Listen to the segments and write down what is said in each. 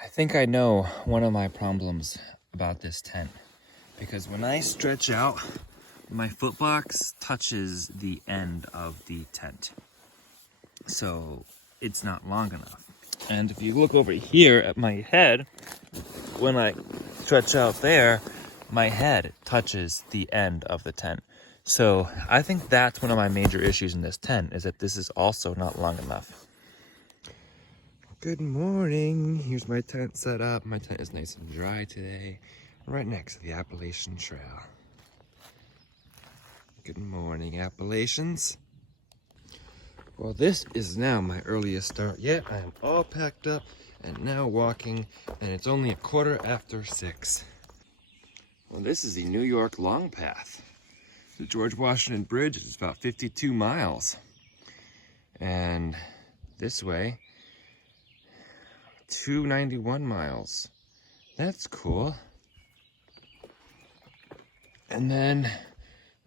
I think I know one of my problems about this tent, because when I stretch out, my foot box touches the end of the tent. So it's not long enough. And if you look over here at my head, when I stretch out there, my head touches the end of the tent. So I think that's one of my major issues in this tent, is that this is also not long enough. Good morning. Here's my tent set up. My tent is nice and dry today, right next to the Appalachian Trail. Good morning, Appalachians. Well, this is now my earliest start yet. I am all packed up and now walking, and it's only 6:15. Well, this is the New York Long Path. The George Washington Bridge is about 52 miles. And this way, 291 miles. That's cool. And then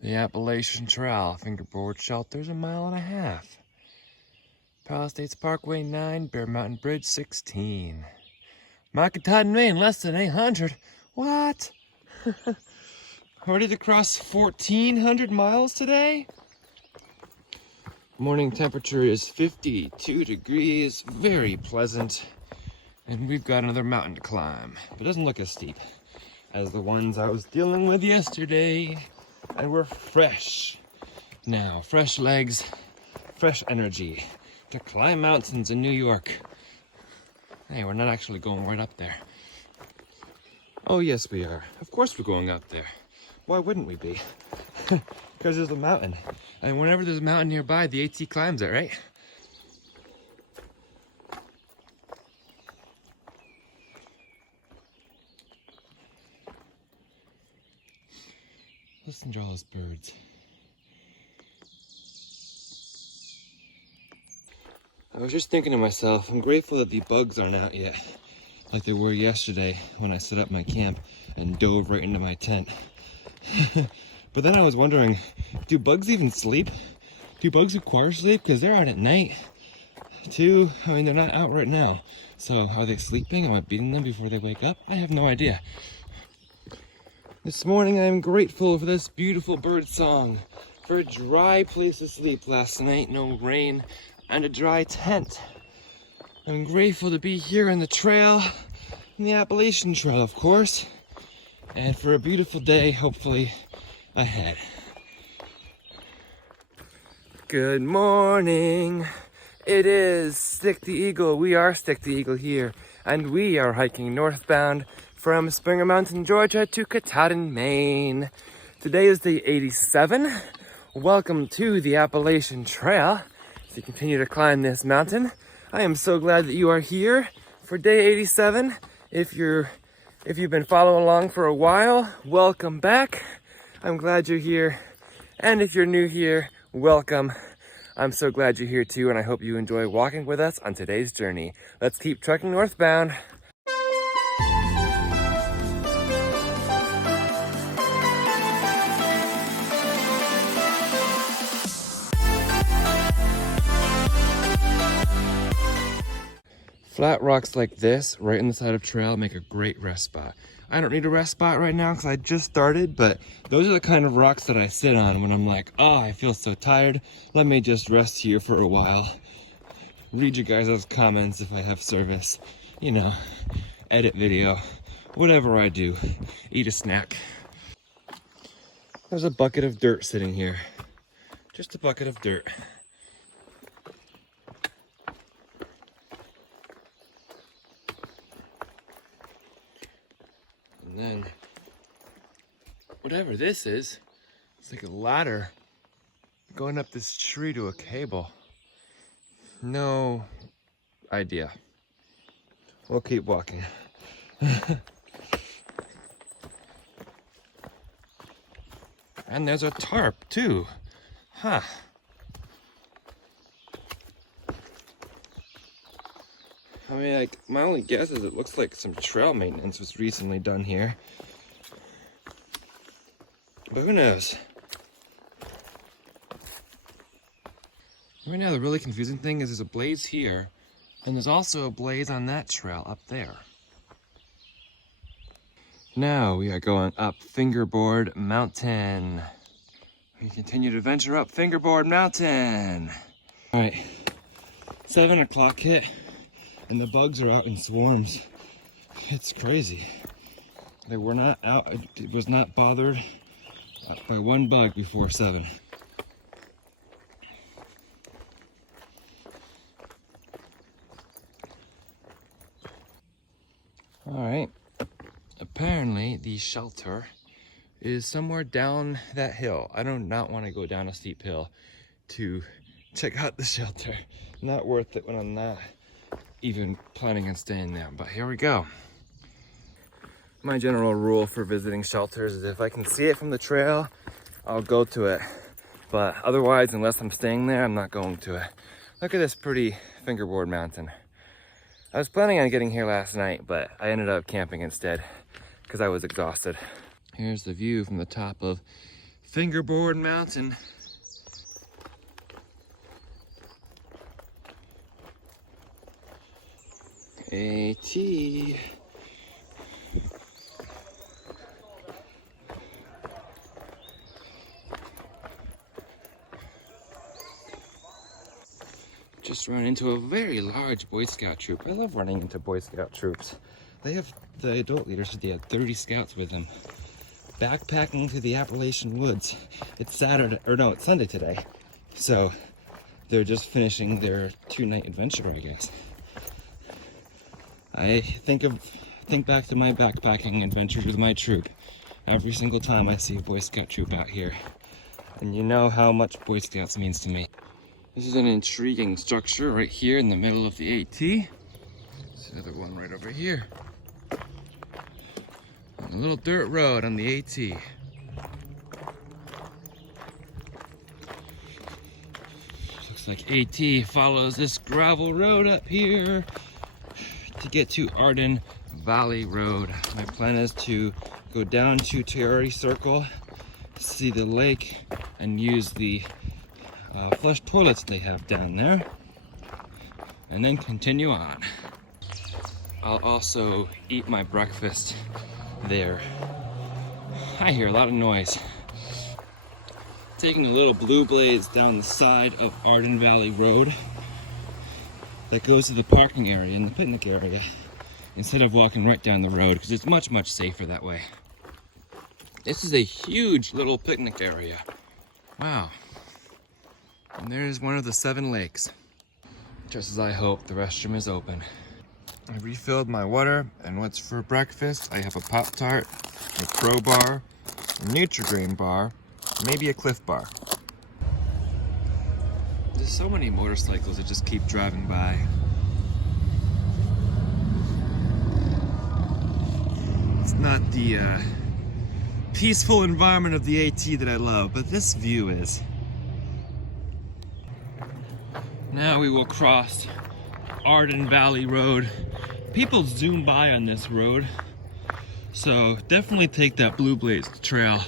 the Appalachian Trail, Fingerboard Shelter's 1.5 miles. Palisades Parkway 9, Bear Mountain Bridge 16. Katahdin, Maine, less than 800. What? Ready to cross 1,400 miles today? Morning temperature is 52 degrees, very pleasant. And we've got another mountain to climb. It doesn't look as steep as the ones I was dealing with yesterday. And we're fresh now, fresh legs, fresh energy to climb mountains in New York. Hey, we're not actually going right up there. Oh yes, we are. Of course we're going up there. Why wouldn't we be? Because there's a mountain. And whenever there's a mountain nearby, the AT climbs it, right? Listen to all those birds. I was just thinking to myself, I'm grateful that the bugs aren't out yet, like they were yesterday when I set up my camp and dove right into my tent. But then I was wondering, do bugs even sleep? Do bugs require sleep? Because they're out at night too. I mean, they're not out right now. So are they sleeping? Am I beating them before they wake up? I have no idea. This morning I am grateful for this beautiful bird song, for a dry place to sleep last night, no rain, and a dry tent. I'm grateful to be here on the trail, in the Appalachian Trail, of course, and for a beautiful day, hopefully, ahead. Good morning. It is Stick the Eagle. We are Stick the Eagle here, and we are hiking northbound from Springer Mountain, Georgia to Katahdin, Maine. Today is day 87. Welcome to the Appalachian Trail. As you continue to climb this mountain, I am so glad that you are here for day 87. If you've been following along for a while, welcome back. I'm glad you're here. And if you're new here, welcome. I'm so glad you're here too, and I hope you enjoy walking with us on today's journey. Let's keep trekking northbound. Flat rocks like this, right in the side of trail, make a great rest spot. I don't need a rest spot right now because I just started, but those are the kind of rocks that I sit on when I'm like, oh, I feel so tired. Let me just rest here for a while. Read you guys' comments if I have service. You know, edit video, whatever I do. Eat a snack. There's a bucket of dirt sitting here. Just a bucket of dirt. And then, whatever this is, it's like a ladder going up this tree to a cable. No idea. We'll keep walking. And there's a tarp too. Huh. I mean, like, my only guess is it looks like some trail maintenance was recently done here. But who knows? Right now, the really confusing thing is there's a blaze here, and there's also a blaze on that trail up there. Now we are going up Fingerboard Mountain. We continue to venture up Fingerboard Mountain. All right, 7 o'clock hit and the bugs are out in swarms. It's crazy. They were not out, it was not bothered by one bug before 7. All right, apparently the shelter is somewhere down that hill. I do not want to go down a steep hill to check out the shelter. Not worth it when I'm not even planning on staying there, but here we go. My general rule for visiting shelters is if I can see it from the trail, I'll go to it. But otherwise, unless I'm staying there, I'm not going to it. Look at this pretty Fingerboard Mountain. I was planning on getting here last night, but I ended up camping instead because I was exhausted. Here's the view from the top of Fingerboard Mountain. AT. Just ran into a very large Boy Scout troop. I love running into Boy Scout troops. They have, the adult leaders, they had 30 scouts with them. Backpacking through the Appalachian woods. It's Saturday, or no, it's Sunday today. So they're just finishing their 2-night adventure, I guess. I think back to my backpacking adventures with my troop. Every single time I see a Boy Scout troop out here. And you know how much Boy Scouts means to me. This is an intriguing structure right here in the middle of the AT. There's another one right over here. A little dirt road on the AT. Looks like AT follows this gravel road up here to get to Arden Valley Road. My plan is to go down to Tori Circle, see the lake, and use the flush toilets they have down there, and then continue on. I'll also eat my breakfast there. I hear a lot of noise. Taking a little blue blaze down the side of Arden Valley Road that goes to the parking area and the picnic area instead of walking right down the road because it's much, much safer that way. This is a huge little picnic area. Wow. And there's one of the 7 lakes. Just as I hoped, the restroom is open. I refilled my water, and what's for breakfast? I have a Pop-Tart, a Pro bar, a Nutri-Grain bar, maybe a Cliff bar. There's so many motorcycles that just keep driving by. It's not the peaceful environment of the AT that I love, but this view is. Now we will cross Arden Valley Road. People zoom by on this road, so definitely take that Blue Blaze Trail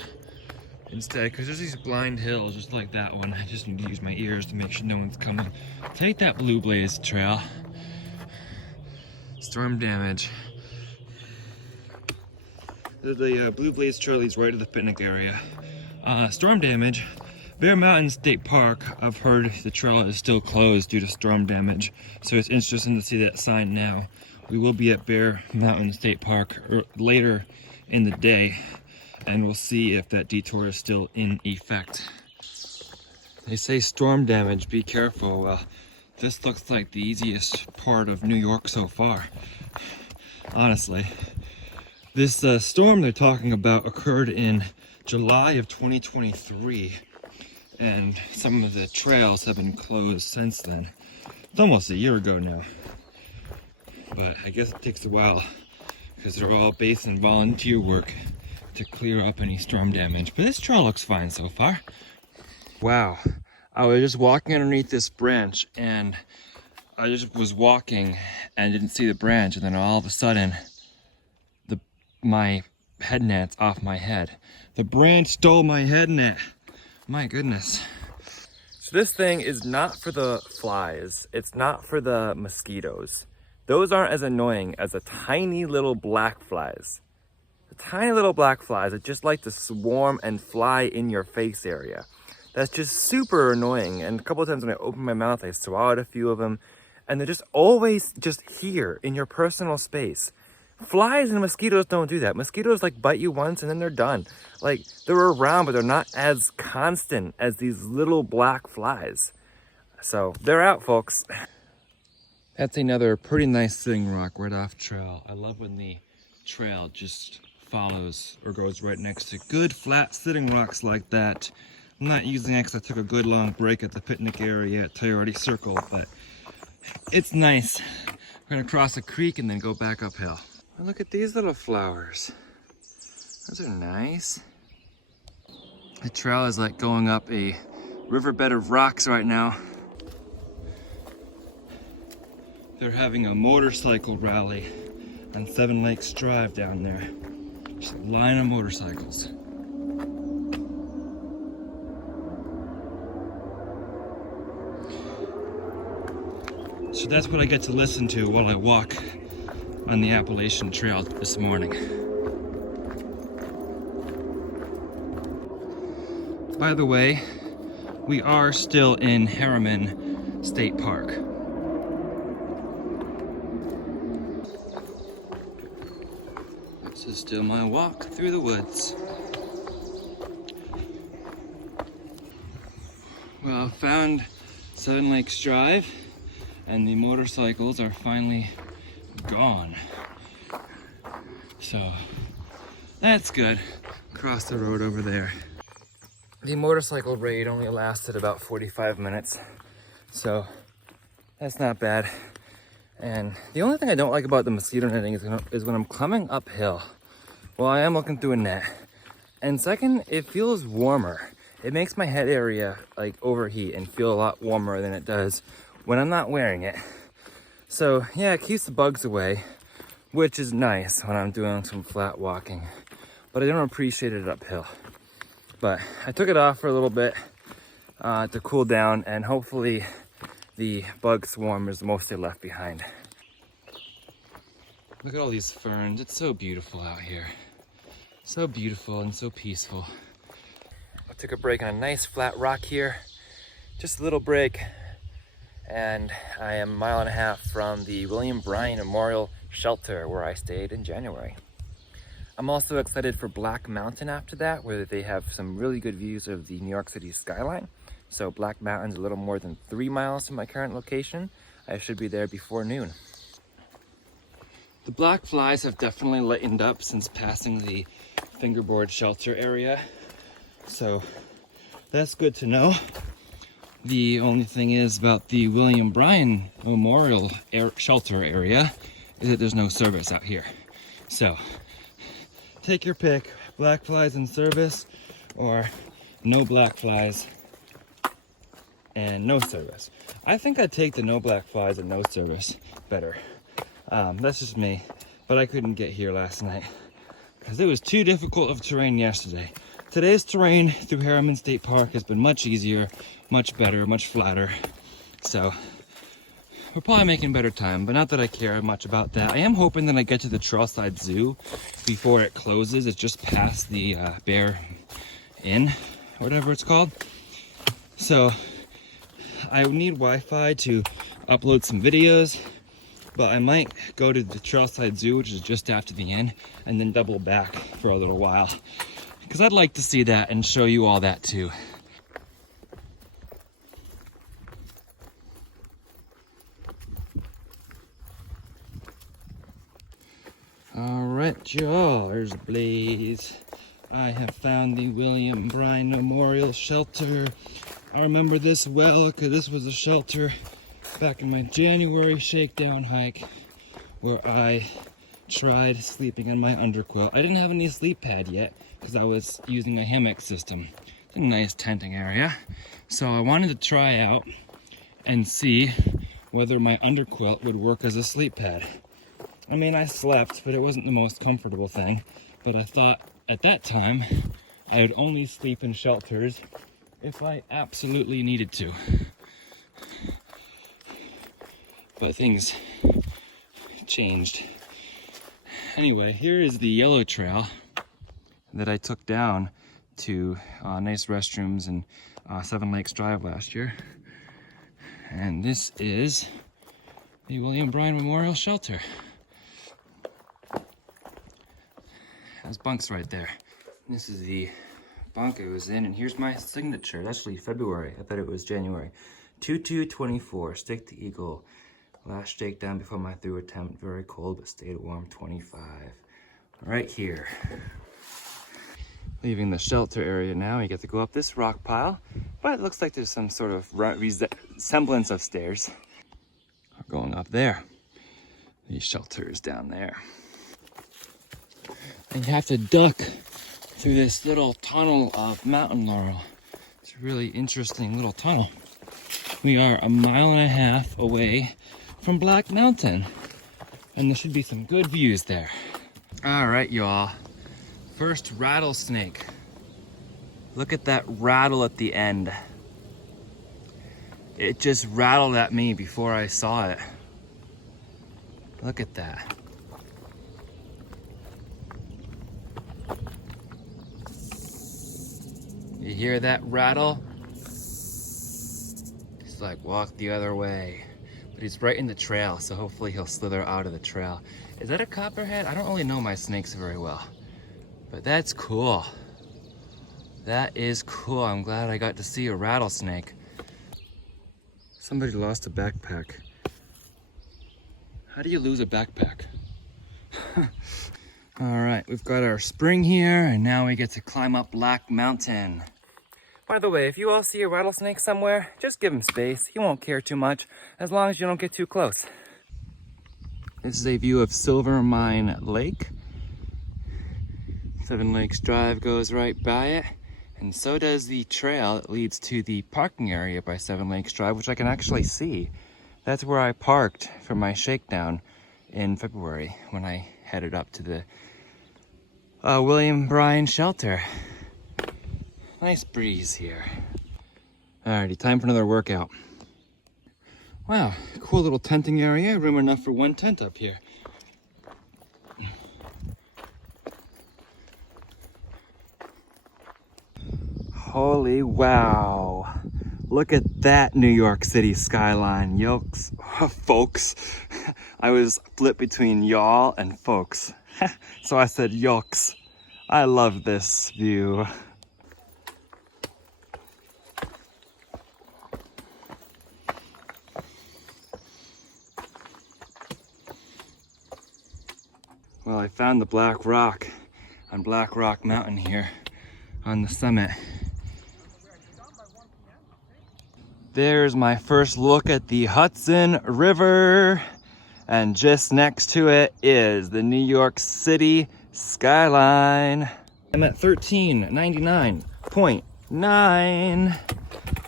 instead, because there's these blind hills just like that one. I just need to use my ears to make sure no one's coming. Take that Blue Blaze Trail. Storm damage. The Blue Blaze Trail leads right to the picnic area. Storm damage. Bear Mountain State Park, I've heard the trail is still closed due to storm damage, so it's interesting to see that sign now. We will be at Bear Mountain State Park later in the day, and we'll see if that detour is still in effect. They say storm damage, be careful. Well, this looks like the easiest part of New York so far, honestly. This storm they're talking about occurred in July of 2023. And some of the trails have been closed since then. It's almost a year ago now. But I guess it takes a while because they're all based in volunteer work to clear up any storm damage. But this trail looks fine so far. Wow. I was just walking underneath this branch and I just was walking and didn't see the branch, and then all of a sudden my head net's off my head. The branch stole my head net. My goodness. So this thing is not for the flies. It's not for the mosquitoes. Those aren't as annoying as the tiny little black flies. tiny little black flies that just like to swarm and fly in your face area. That's just super annoying. And a couple of times when I open my mouth, I swallowed a few of them, and they're just always just here in your personal space. Flies and mosquitoes don't do that. Mosquitoes like bite you once and then they're done. Like, they're around, but they're not as constant as these little black flies. So they're out, folks. That's another pretty nice sitting rock right off trail. I love when the trail just follows or goes right next to good flat sitting rocks like that. I'm not using it because I took a good long break at the picnic area at Tori Circle, but it's nice. We're gonna cross a creek and then go back uphill. Oh, look at these little flowers. Those are nice. The trail is like going up a riverbed of rocks right now. They're having a motorcycle rally on Seven Lakes Drive down there. Just a line of motorcycles. So that's what I get to listen to while I walk on the Appalachian Trail this morning. By the way, we are still in Harriman State Park. This is still my walk through the woods. Well, I found Seven Lakes Drive, and the motorcycles are finally gone. So that's good. Across the road over there. The motorcycle raid only lasted about 45 minutes, so that's not bad. And the only thing I don't like about the mosquito netting is when I'm climbing uphill. Well, I am looking through a net. And second, it feels warmer. It makes my head area like overheat and feel a lot warmer than it does when I'm not wearing it. So yeah, it keeps the bugs away, which is nice when I'm doing some flat walking, but I don't appreciate it uphill. But I took it off for a little bit to cool down, and hopefully the bug swarm is mostly left behind. Look at all these ferns. It's so beautiful out here. So beautiful and so peaceful. I took a break on a nice flat rock here. Just a little break. And I am a mile and a half from the William Bryan Memorial Shelter where I stayed in January. I'm also excited for Black Mountain after that, where they have some really good views of the New York City skyline. So Black Mountain's a little more than 3 miles from my current location. I should be there before noon. The black flies have definitely lightened up since passing the Fingerboard shelter area. So that's good to know. The only thing is about the William Bryan Memorial Shelter area is that there's no service out here. So take your pick, black flies in service or no black flies and no service. I think I'd take the no black flies and no service better. That's just me, but I couldn't get here last night because it was too difficult of terrain yesterday. Today's terrain through Harriman State Park has been much easier, much better, much flatter. So we're probably making better time, but not that I care much about that. I am hoping that I get to the Trailside Zoo before it closes. It's just past the Bear Inn, whatever it's called. So I need Wi-Fi to upload some videos, but I might go to the Trailside Zoo, which is just after the inn, and then double back for a little while. Because I'd like to see that and show you all that too. All right, y'all, there's a blaze. I have found the William Bryan Memorial Shelter. I remember this well because this was a shelter back in my January shakedown hike where I tried sleeping on my underquilt. I didn't have any sleep pad yet because I was using a hammock system. It's a nice tenting area. So I wanted to try out and see whether my underquilt would work as a sleep pad. I mean, I slept, but it wasn't the most comfortable thing. But I thought at that time I would only sleep in shelters if I absolutely needed to. But things changed. Anyway, here is the yellow trail that I took down to nice restrooms and Seven Lakes Drive last year. And this is the William Bryan Memorial Shelter. Has bunks right there. This is the bunk I was in, and here's my signature. It's actually February. I thought it was January. 2224, stick to eagle. Last shakedown before my through attempt. Very cold, but stayed warm. 25. Right here. Leaving the shelter area now, you get to go up this rock pile, but it looks like there's some sort of semblance of stairs. Going up there. The shelter is down there. And you have to duck through this little tunnel of mountain laurel. It's a really interesting little tunnel. We are 1.5 miles away from Black Mountain, and there should be some good views there. All right, y'all. First rattlesnake. Look at that rattle at the end. It just rattled at me before I saw it. Look at that. You hear that rattle? He's like, walk the other way. But he's right in the trail, so hopefully he'll slither out of the trail. Is that a copperhead? I don't really know my snakes very well. But that's cool. That is cool. I'm glad I got to see a rattlesnake. Somebody lost a backpack. How do you lose a backpack? All right, we've got our spring here, and now we get to climb up Black Mountain. By the way, if you all see a rattlesnake somewhere, just give him space. He won't care too much, as long as you don't get too close. This is a view of Silver Mine Lake. Seven Lakes Drive goes right by it, and so does the trail that leads to the parking area by Seven Lakes Drive, which I can actually see. That's where I parked for my shakedown in February when I headed up to the William Bryan shelter. Nice breeze here. Alrighty, time for another workout. Wow, cool little tenting area. Room enough for one tent up here. Holy wow. Look at that New York City skyline, yokes, folks. I was split between y'all and folks. So I said yokes. I love this view. Well, I found the Black Rock on Black Rock Mountain here on the summit. There's my first look at the Hudson River, and just next to it is the New York City skyline. I'm at 1399.9,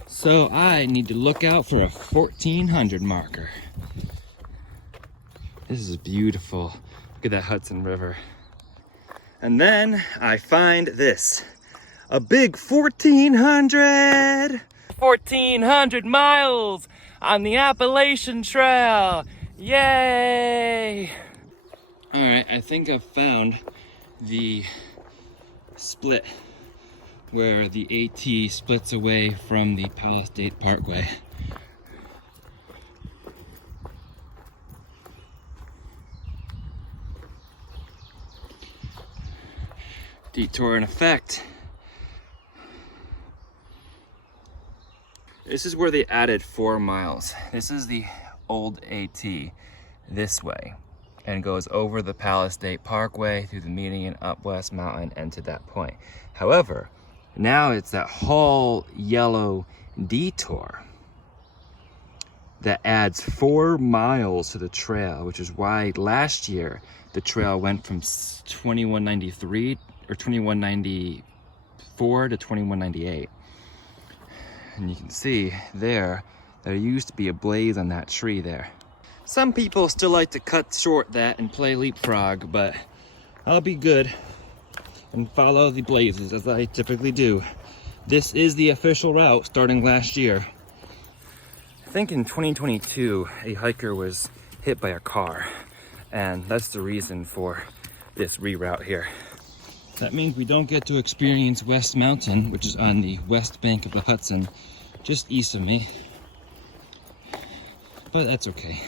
so I need to look out for a 1400 marker. This is beautiful. Look at that Hudson River. And then I find this, a big 1400! 1400 miles on the Appalachian Trail. Yay! All right, I think I've found the split where the AT splits away from the Palace State Parkway. Detour in effect. This is where they added 4 miles. This is the old AT this way, and goes over the Palace State Parkway through the median up West Mountain and to that point. However, now it's that whole yellow detour that adds 4 miles to the trail, which is why last year the trail went from 2193 or 2194 to 2198. And you can see there used to be a blaze on that tree there. Some people still like to cut short that and play leapfrog, but I'll be good and follow the blazes as I typically do. This is the official route starting last year. I think in 2022, a hiker was hit by a car, and that's the reason for this reroute here. That means we don't get to experience West Mountain, which is on the west bank of the Hudson, just east of me. But that's okay.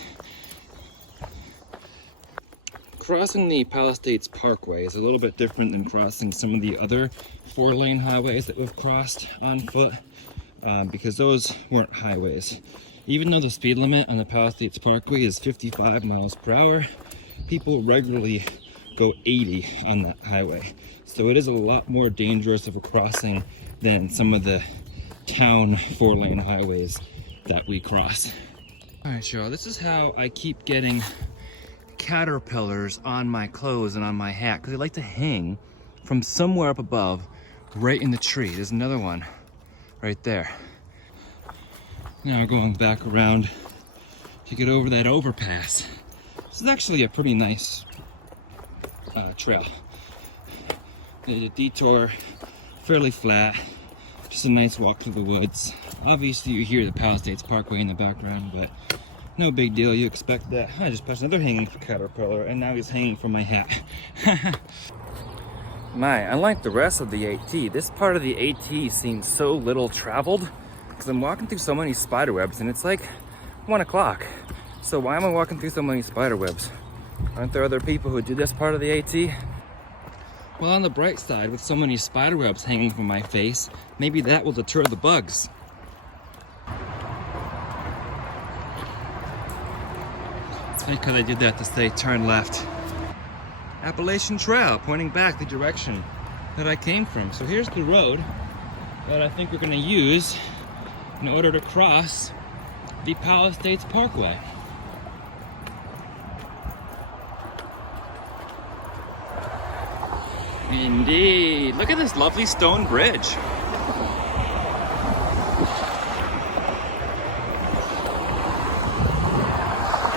Crossing the Palisades Parkway is a little bit different than crossing some of the other 4-lane highways that we've crossed on foot, because those weren't highways. Even though the speed limit on the Palisades Parkway is 55 miles per hour, people regularly go 80 on that highway. So it is a lot more dangerous of a crossing than some of the town 4-lane highways that we cross. All right, y'all, this is how I keep getting caterpillars on my clothes and on my hat, because they like to hang from somewhere up above right in the tree. There's another one right there. Now we're going back around to get over that overpass. This is actually a pretty nice trail. The detour, fairly flat, just a nice walk through the woods. Obviously you hear the Palisades Parkway in the background, but no big deal, you expect that. I just passed another hanging caterpillar, and now he's hanging from my hat. Unlike the rest of the AT, this part of the AT seems so little traveled, because I'm walking through so many spider webs, and it's like 1 o'clock. So why am I walking through so many spider webs? Aren't there other people who do this part of the AT? Well, on the bright side, with so many spider webs hanging from my face, maybe that will deter the bugs. Because I did that to say turn left. Appalachian Trail, pointing back the direction that I came from. So here's the road that I think we're gonna use in order to cross the Palisades Parkway. Indeed, look at this lovely stone bridge.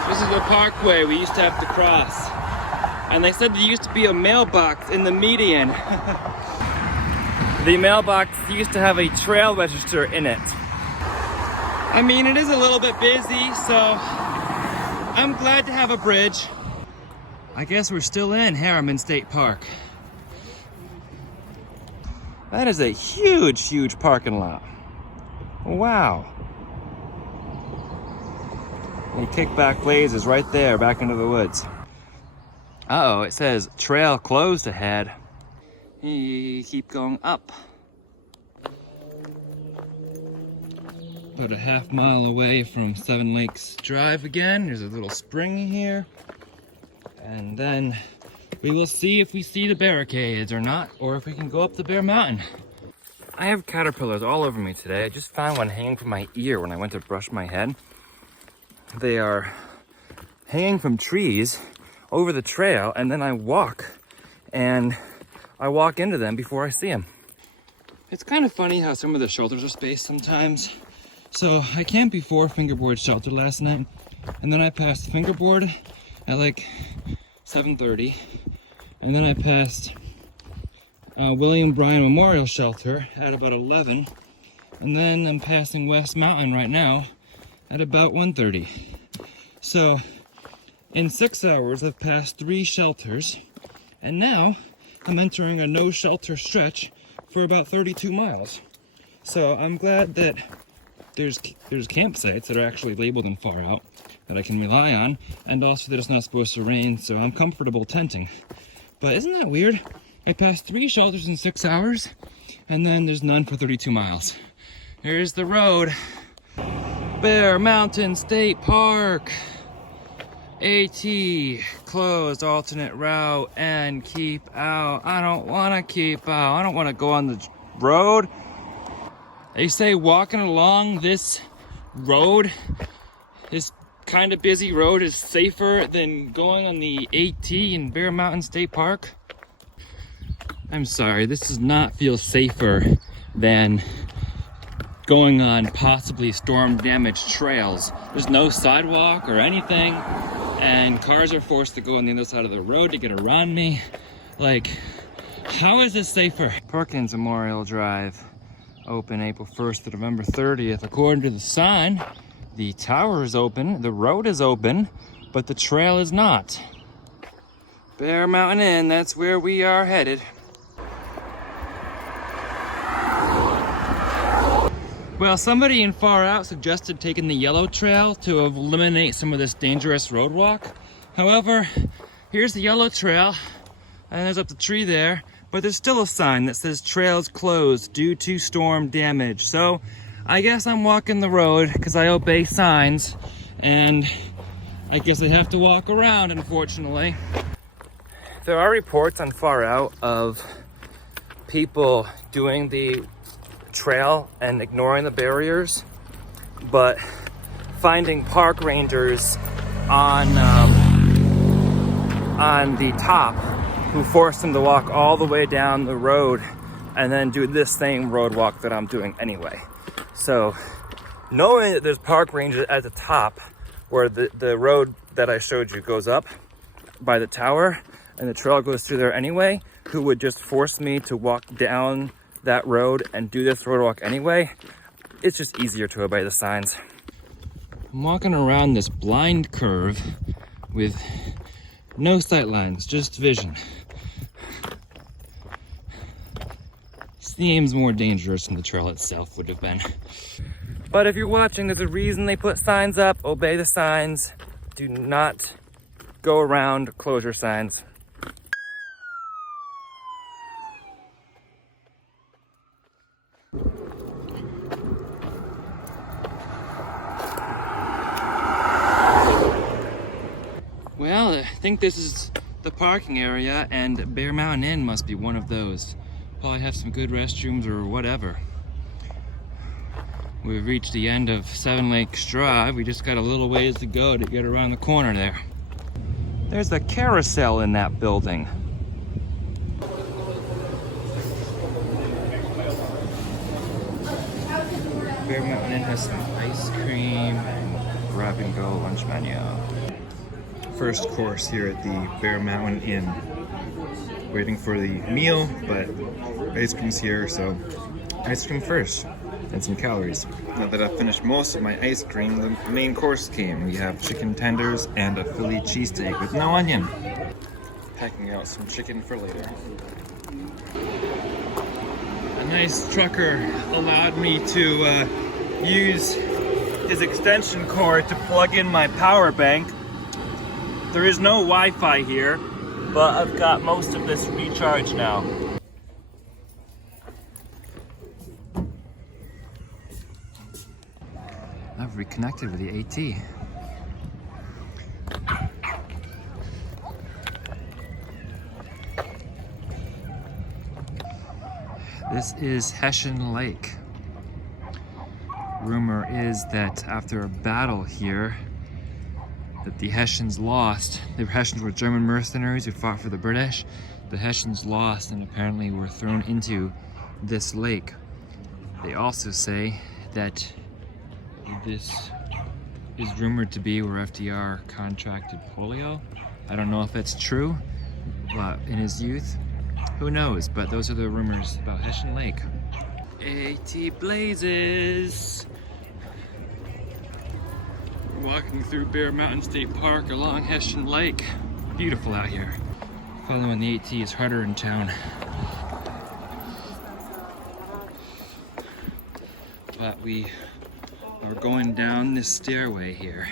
This is the Parkway we used to have to cross. And they said there used to be a mailbox in the median. The mailbox used to have a trail register in it. I mean, it is a little bit busy, so I'm glad to have a bridge. I guess we're still in Harriman State Park. That is a huge, huge parking lot. Wow. The kickback blaze is right there, back into the woods. Uh-oh, it says trail closed ahead. You keep going up. About a half mile away from Seven Lakes Drive again. There's a little spring here. And then we will see if we see the barricades or not, or if we can go up the bare mountain. I have caterpillars all over me today. I just found one hanging from my ear when I went to brush my head. They are hanging from trees over the trail, and then I walk into them before I see them. It's kind of funny how some of the shelters are spaced sometimes. So I camped before Fingerboard shelter last night, and then I passed Fingerboard at like 7:30, and then I passed William Bryan Memorial Shelter at about 11, and then I'm passing West Mountain right now at about 1:30. So in 6 hours I've passed 3 shelters, and now I'm entering a no shelter stretch for about 32 miles. So I'm glad that there's campsites that are actually labeled and far out that I can rely on, and also that it's not supposed to rain, so I'm comfortable tenting. But isn't that weird? I passed 3 shelters in 6 hours, and then there's none for 32 miles. Here's the road. Bear Mountain State Park. AT, closed, alternate route, and keep out. I don't want to keep out. I don't want to go on the road. They say walking along this road, this kind of busy road, is safer than going on the AT in Bear Mountain State Park. I'm sorry, this does not feel safer than going on possibly storm damaged trails. There's no sidewalk or anything, and cars are forced to go on the other side of the road to get around me. Like, how is this safer? Perkins Memorial Drive, open April 1st to November 30th. According to the sign, the tower is open, the road is open, but the trail is not. Bear Mountain Inn, that's where we are headed. Well, somebody in Far Out suggested taking the yellow trail to eliminate some of this dangerous road walk. However, here's the yellow trail, and there's up the tree there, but there's still a sign that says trails closed due to storm damage. So I guess I'm walking the road because I obey signs, and I guess I have to walk around, unfortunately. There are reports on Far Out of people doing the trail and ignoring the barriers, but finding park rangers on the top who force them to walk all the way down the road and then do this same road walk that I'm doing anyway. So knowing that there's park rangers at the top where the road that I showed you goes up by the tower and the trail goes through there anyway, who would just force me to walk down that road and do this road walk anyway, it's just easier to obey the signs. I'm walking around this blind curve with no sight lines, just vision. Seems more dangerous than the trail itself would have been. But if you're watching, there's a reason they put signs up. Obey the signs. Do not go around closure signs. Well, I think this is the parking area, and Bear Mountain Inn must be one of those. Probably have some good restrooms or whatever. We've reached the end of Seven Lakes Drive. We just got a little ways to go to get around the corner there. There's a carousel in that building. Bear Mountain Inn has some ice cream and grab and go lunch menu. First course here at the Bear Mountain Inn. Waiting for the meal, but ice cream's here, so ice cream first and some calories. Now that I've finished most of my ice cream, the main course came. We have chicken tenders and a Philly cheesesteak with no onion. Packing out some chicken for later. A nice trucker allowed me to use his extension cord to plug in my power bank. There is no Wi-Fi here, but I've got most of this recharged now. I've reconnected with the AT. This is Hessian Lake. Rumor is that after a battle here, that the Hessians lost. The Hessians were German mercenaries who fought for the British. The Hessians lost and apparently were thrown into this lake. They also say that this is rumored to be where FDR contracted polio. I don't know if that's true, but in his youth, who knows? But those are the rumors about Hessian Lake. AT blazes! Walking through Bear Mountain State Park along Hessian Lake. Beautiful out here. Following the AT is harder in town. But we are going down this stairway here.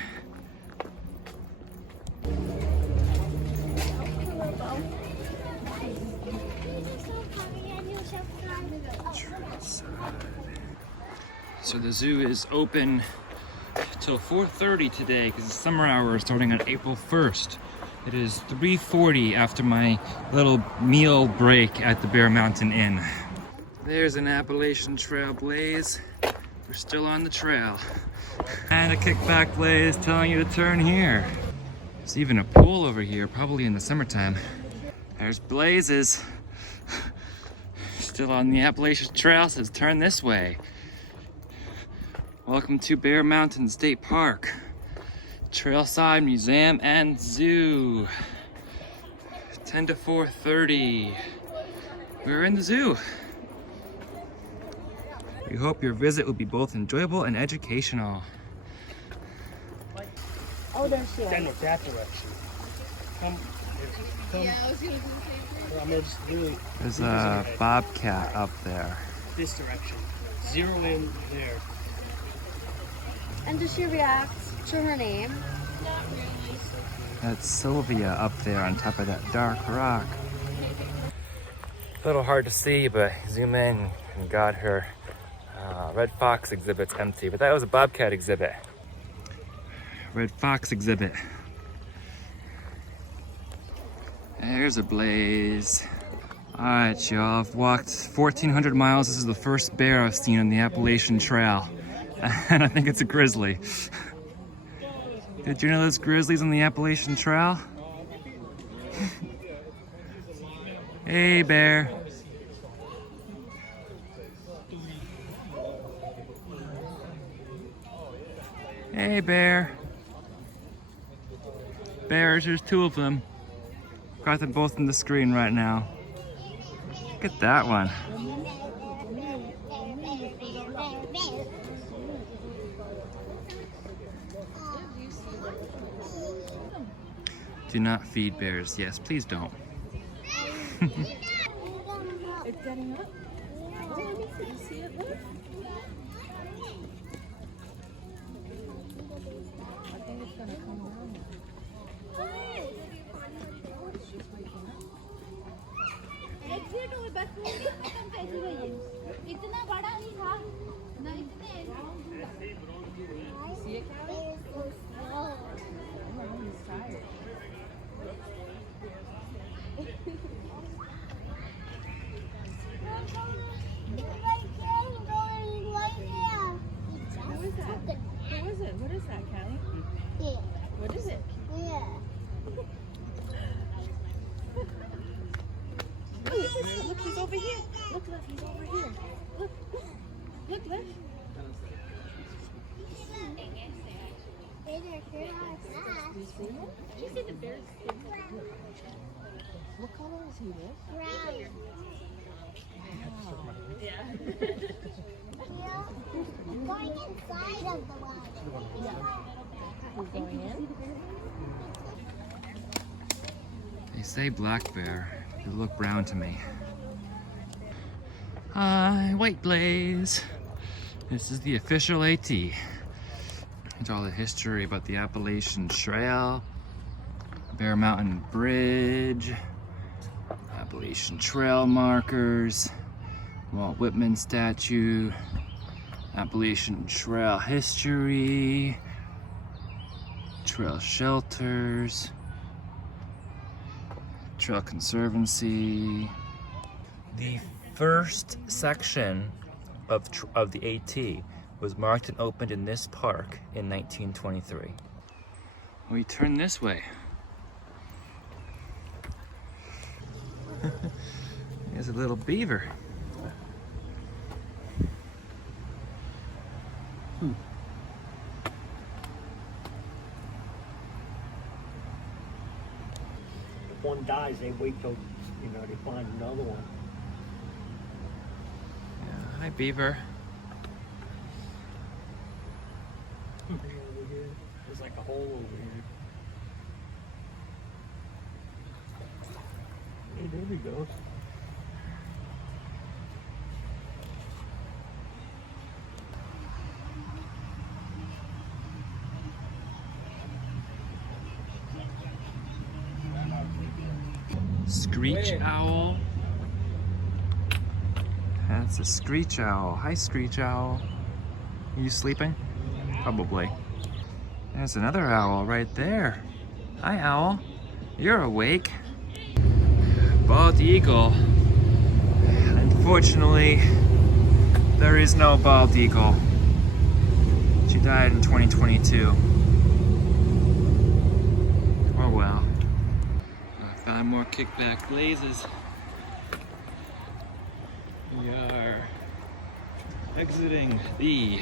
So the zoo is open till 4:30 today because it's summer hours starting on April 1st. It is 3:40 after my little meal break at the Bear Mountain Inn. There's an Appalachian Trail blaze. We're still on the trail. And a kickback blaze telling you to turn here. There's even a pool over here, probably in the summertime. There's blazes. Still on the Appalachian Trail, says turn this way. Welcome to Bear Mountain State Park, Trailside Museum and Zoo. 10 to 4:30. We're in the zoo. We hope your visit will be both enjoyable and educational. Oh, there's the that direction. Come. Yeah, I was gonna do the same thing. There's a bobcat up there. This direction. Zero in there. And does she react to her name? That's Sylvia up there on top of that dark rock. A little hard to see, but zoom in and got her red fox exhibit's empty, but that was a bobcat exhibit. Red fox exhibit. There's a blaze. All right, y'all, I've walked 1,400 miles. This is the first bear I've seen on the Appalachian Trail. And I think it's a grizzly. Did you know there's grizzlies on the Appalachian Trail? Hey, bear. Hey, bear. Bears, there's two of them. Got them both on the screen right now. Look at that one. Do not feed bears. Yes, please don't. It's getting up. Oh, you see it? Look. I think it's gonna come down. इतना बड़ा नहीं था ना इतने See it, Callie? Oh, he's tired. Who is it? What is that, Callie? What is it? Look, he's over here. Look, he's over here. Look. Did you see the bears? What color is he with? Brown. Yeah. Going inside of the well. He's going in. They say black bear. They look brown to me. Hi, White Blaze. This is the official AT. It's all the history about the Appalachian Trail, Bear Mountain Bridge, Appalachian Trail markers, Walt Whitman statue, Appalachian Trail history, trail shelters, Trail Conservancy. The first section of the AT was marked and opened in this park in 1923. We turn this way. There's a little beaver. If one dies, they wait till, they find another one. Yeah, hi, beaver. Over here. There's like a hole over here. Hey, there we go. Screech owl. That's a screech owl. Hi, screech owl. Are you sleeping? Probably. There's another owl right there. Hi, owl. You're awake. Bald eagle. Unfortunately, there is no bald eagle. She died in 2022. Oh well. I found more kickback blazes. We are exiting the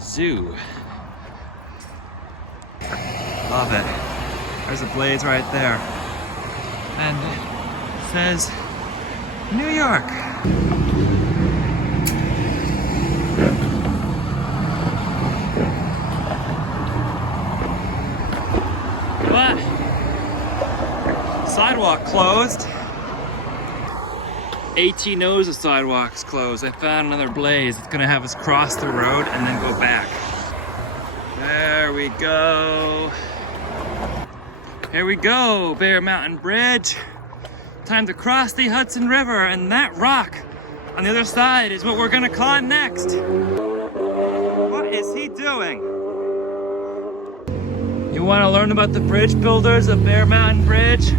zoo. Love it. There's a blaze right there. And it says New York. What? Sidewalk closed. AT knows the sidewalk's closed. I found another blaze. It's gonna have us cross the road and then go back. There we go. Here we go, Bear Mountain Bridge. Time to cross the Hudson River, and that rock on the other side is what we're gonna climb next. What is he doing? You wanna learn about the bridge builders of Bear Mountain Bridge?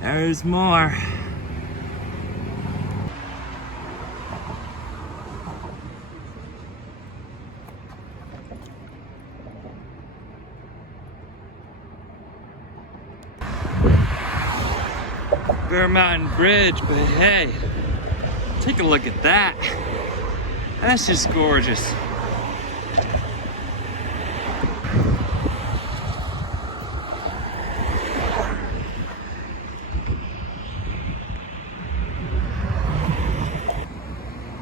There's more. Bear Mountain Bridge, but hey, take a look at that. That's just gorgeous.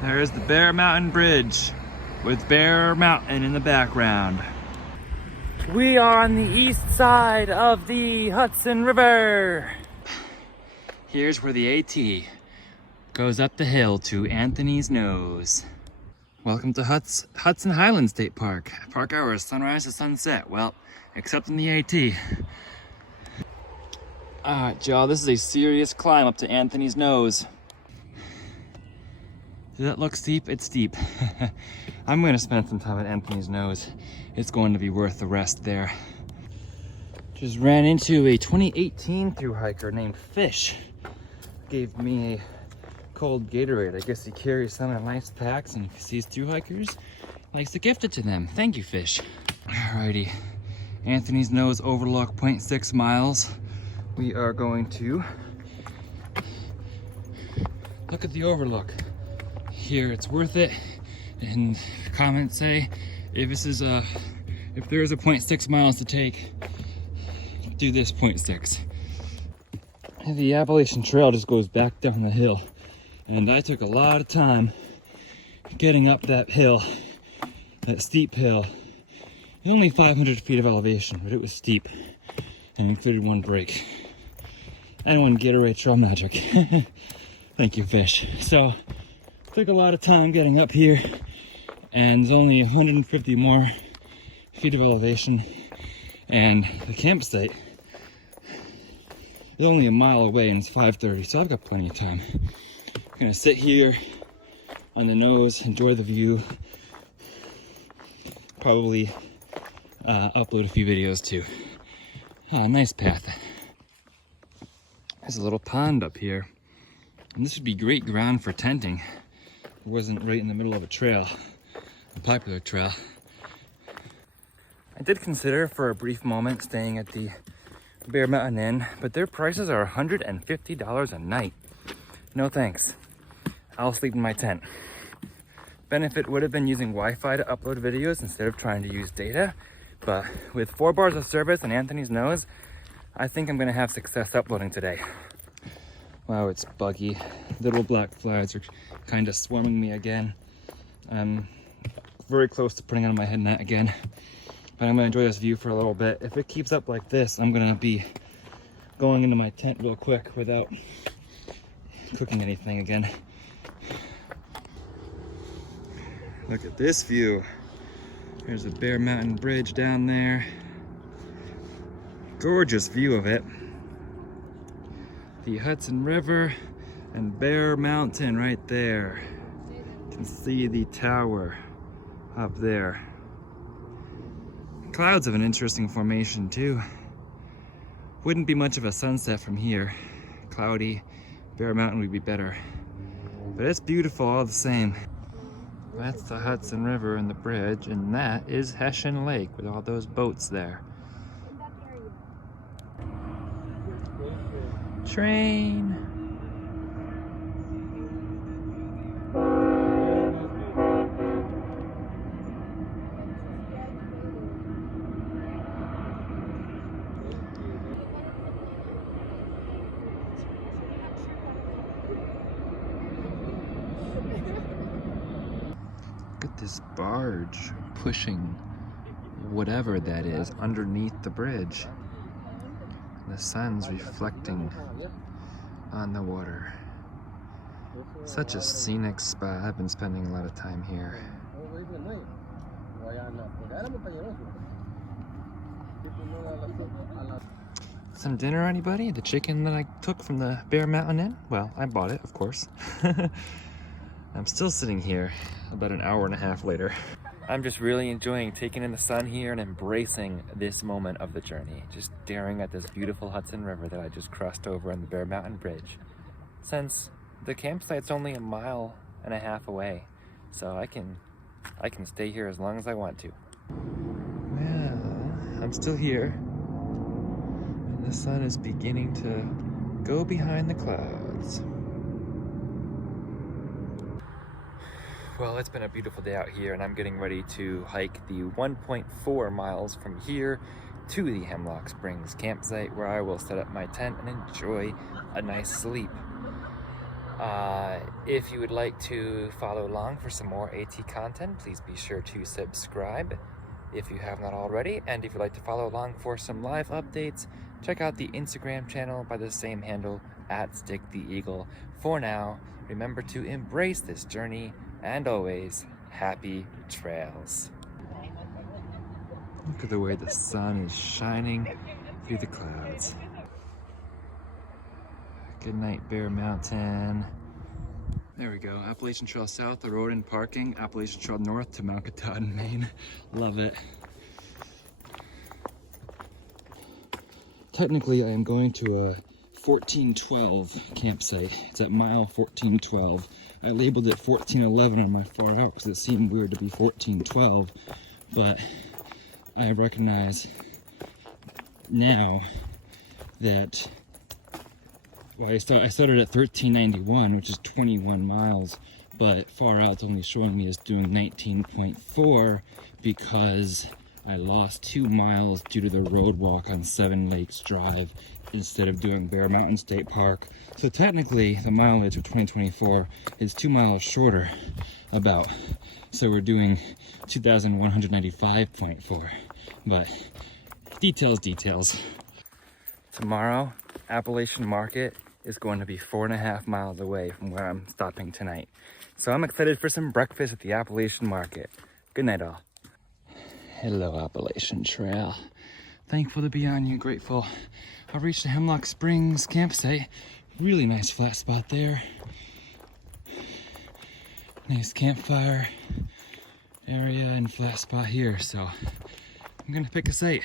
There's the Bear Mountain Bridge with Bear Mountain in the background. We are on the east side of the Hudson River. Here's where the AT goes up the hill to Anthony's Nose. Welcome to Hudson Highland State Park. Park hours, sunrise to sunset. Well, except in the AT. Alright, y'all, this is a serious climb up to Anthony's Nose. Does that look steep? It's steep. I'm gonna spend some time at Anthony's Nose. It's going to be worth the rest there. Just ran into a 2018 Thru-Hiker named Fish. Gave me a cold Gatorade. I guess he carries some in nice packs, and if he sees Thru-Hikers, likes to gift it to them. Thank you, Fish. Alrighty, Anthony's Nose overlook, 0.6 miles. We are going to look at the overlook. Here, it's worth it. And comments say if this is if there is a 0.6 miles to take, do this 0.6. The Appalachian Trail just goes back down the hill, and I took a lot of time getting up that hill, that steep hill. It's only 500 feet of elevation, but it was steep and included one break and one Gatorade Trail Magic. Thank you, Fish. So took a lot of time getting up here, and there's only 150 more feet of elevation, and the campsite is only a mile away, and it's 5:30, so I've got plenty of time. I'm gonna sit here on the nose, enjoy the view, probably upload a few videos too. Oh, nice path. There's a little pond up here, and this would be great ground for tenting. It wasn't right in the middle of a trail, a popular trail. I did consider for a brief moment staying at the Bear Mountain Inn, but their prices are $150 a night. No thanks. I'll sleep in my tent. Benefit would have been using Wi-Fi to upload videos instead of trying to use data, but with 4 bars of service and Anthony's Nose, I think I'm gonna have success uploading today. Wow, it's buggy. Little black flies are kind of swarming me again. I'm very close to putting on my head net again. But I'm gonna enjoy this view for a little bit. If it keeps up like this, I'm gonna be going into my tent real quick without cooking anything again. Look at this view. There's a Bear Mountain Bridge down there. Gorgeous view of it. The Hudson River and Bear Mountain right there. You can see the tower up there. Clouds have an interesting formation too. Wouldn't be much of a sunset from here. Cloudy, Bear Mountain would be better. But it's beautiful all the same. That's the Hudson River and the bridge, and that is Hessian Lake with all those boats there. Train. Look at this barge pushing whatever that is underneath the bridge. The sun's reflecting on the water. Such a scenic spot. I've been spending a lot of time here. Some dinner, anybody? The chicken that I took from the Bear Mountain Inn? Well, I bought it, of course. I'm still sitting here about an hour and a half later. I'm just really enjoying taking in the sun here and embracing this moment of the journey. Just staring at this beautiful Hudson River that I just crossed over on the Bear Mountain Bridge. Since the campsite's only a mile and a half away, so I can stay here as long as I want to. Well, I'm still here, and the sun is beginning to go behind the clouds. Well, it's been a beautiful day out here, and I'm getting ready to hike the 1.4 miles from here to the Hemlock Springs campsite, where I will set up my tent and enjoy a nice sleep. If you would like to follow along for some more AT content, please be sure to subscribe if you have not already. And if you'd like to follow along for some live updates, check out the Instagram channel by the same handle, @StickTheEagle. For now, remember to embrace this journey, and always, happy trails. Look at the way the sun is shining through the clouds. Good night, Bear Mountain. There we go. Appalachian Trail South, the road and parking. Appalachian Trail North to Mount Katahdin, Maine. Love it. Technically, I am going to a 1412 campsite. It's at mile 1412. I labeled it 1411 on my far out because it seemed weird to be 1412, but I recognize now that, well, I started at 1391, which is 21 miles, but far out only showing me as doing 19.4 because I lost 2 miles due to the road walk on Seven Lakes Drive instead of doing Bear Mountain State Park. So technically the mileage of 2024 is 2 miles shorter about. So we're doing 2,195.4, but details. Tomorrow, Appalachian Market is going to be 4.5 miles away from where I'm stopping tonight. So I'm excited for some breakfast at the Appalachian Market. Good night, all. Hello, Appalachian Trail. Thankful to be on you, grateful. I've reached the Hemlock Springs campsite. Really nice flat spot there. Nice campfire area and flat spot here. So I'm gonna pick a site.